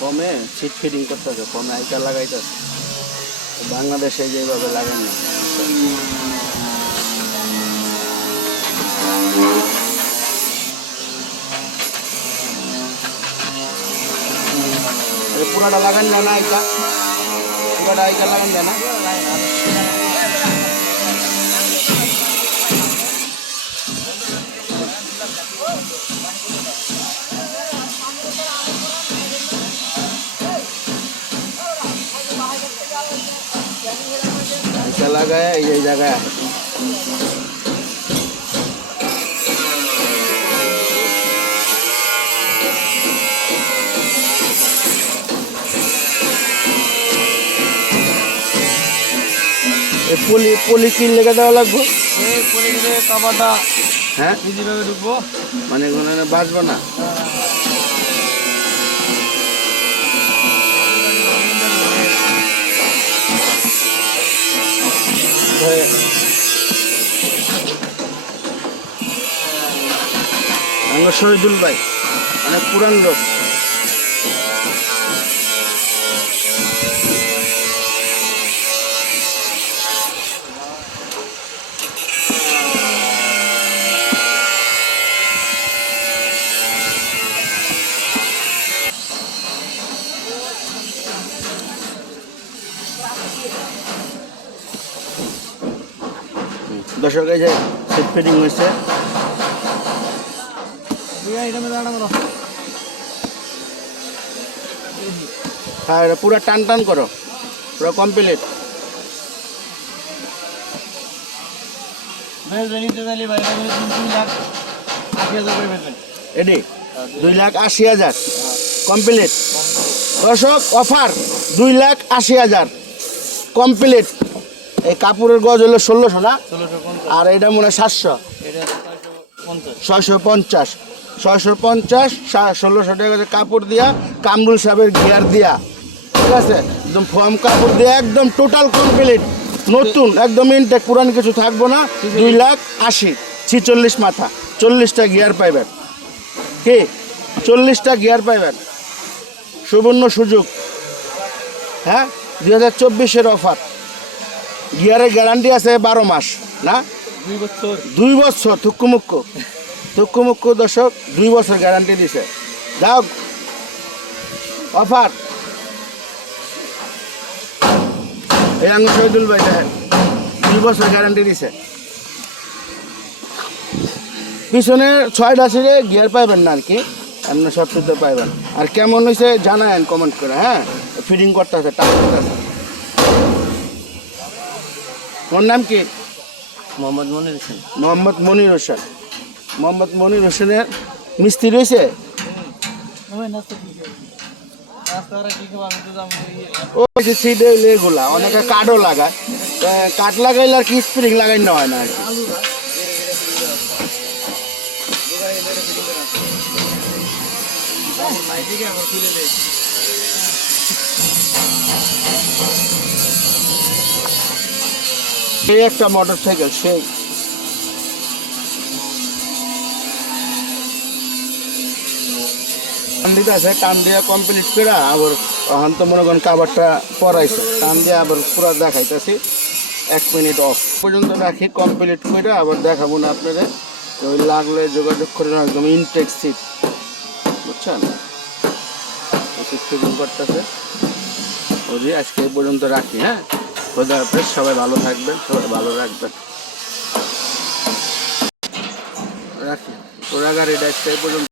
কমে seat fitting করতেছে কমে আইটা লাগাইতেছে বাংলাদেশে যেভাবে লাগান। না এই পুরাটা লাগান যায় না আইটা পুরাটা আইটা লাগান যায় না আইটা লাগায় পলি পলি কি লেগে দেওয়া লাগবে। কাবাটা হ্যাঁ? ঢুকবো। মানে বাঁচবো না। আমার শহীদুল ভাই অনেক পুরান লোক। দর্শক এই যে সিট ফিটিং হয়েছে। এটা আর পুরো টান টান করো। পুরো কমপ্লিট এডি দুই লাখ আশি হাজার। কমপ্লিট দর্শক অফার দুই লাখ আশি হাজার। কমপ্লিট এই কাপড়ের গজ হলো ষোলোশো না? আর এটা মনে হয় সাতশো। ছয়শো পঞ্চাশ। ছয়শো পঞ্চাশ। ষোলোশো টাকা কাপড় দিয়া কামরুল সাহেবের গিয়ার দিয়া। ঠিক আছে? একদম ফর্ম কাপড় দিয়ে একদম টোটাল কমপ্লিট নতুন একদম ইনটেক পুরান কিছু থাকব না। দুই লাখ আশি ছিচল্লিশ মাথা। চল্লিশটা গিয়ার পাইবেন। কি? চল্লিশটা গিয়ার পাইবেন। সুবর্ণ সুযোগ। হ্যাঁ? দুই হাজার চব্বিশের অফার। গিয়ারের গ্যারান্টি আছে বারো মাস না? দুই বছর। থুকুমুক্কু থুকুমুক্কু দর্শক দুই বছর গ্যারান্টি দিছে। যাও। অফার। এই আঙ্গুর শহীদুল ভাই দেখেন দুই বছর গ্যারান্টি দিছে। পিছনে ছয়টা সিটে গিয়ার পাইবেন না আর কি আপনি সত্তরতে পাইবেন। আর কেমন হয়েছে জানায়েন কমেন্ট করে হ্যাঁ? ফিটিং করতে আছে টাকা করতে ওর নাম কি? মোহাম্মদ মনির হোসেন। মোহাম্মদ মনির হোসেন। মোহাম্মদ মনির হোসেনের মিস্ত্রি রয়েছে? রাস্তাটা কি খাব আমি ও যে সিট এগুলা অনেকে কাঠও লাগায়। কাঠ লাগাইলে আর কি স্প্রিং লাগাই না হয় না আর কি? খুলে সেই একটা মোটর সাইকেল সেই টান দিতে আছে, টান কমপ্লিট করে আবার এখন তো মনে করেন কাবারটা পরাইছে। টান দিয়ে আবার পুরো দেখাইতেছি, এক মিনিট অফ পর্যন্ত রাখি কমপ্লিট করে আবার দেখাবো না ওই লাগলে যোগাযোগ করে একদম ইনটেক বুঝছেন? সিট ফিটিং করতেছে ওই আজকে পর্যন্ত রাখি হ্যাঁ? খোদা হাফেজ সবাই ভালো থাকবেন সবাই ভালো রাখবেন। রাখি। ওরা গাড়িটা ডাক্তার পর্যন্ত।